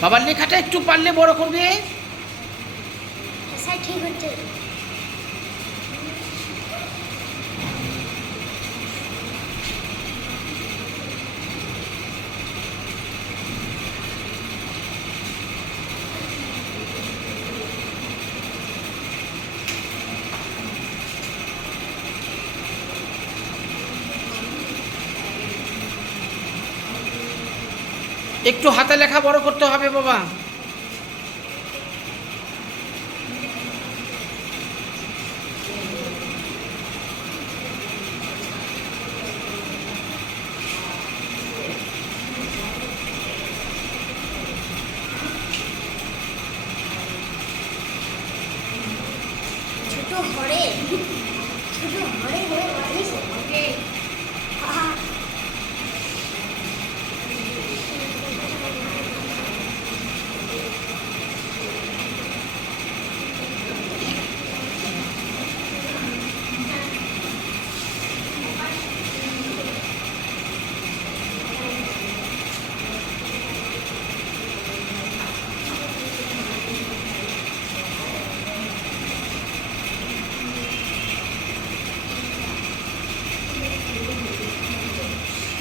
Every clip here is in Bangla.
বাবার লেখাটা একটু পারলে বড় করবে। একটু হাতে লেখা বড় করতে হবে বাবা। ছোট হরে। ছোট হরে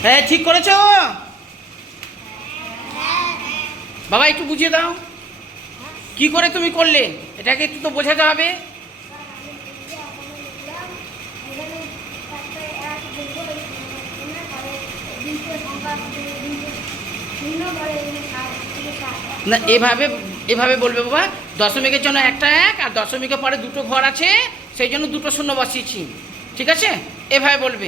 হ্যাঁ ঠিক করেছ? বাবা, একটু বুঝিয়ে দাও। কি করে তুমি করলে? এটাকে একটু তো বোঝাতে হবে। না, এভাবে এভাবে বলবে বাবা। দশমিকের জন্য একটা এক, আর দশমিকের পরে দুটো ঘর আছে, সেই জন্য দুটো শূন্য বসিয়েছি। ঠিক আছে? এভাবে বলবে।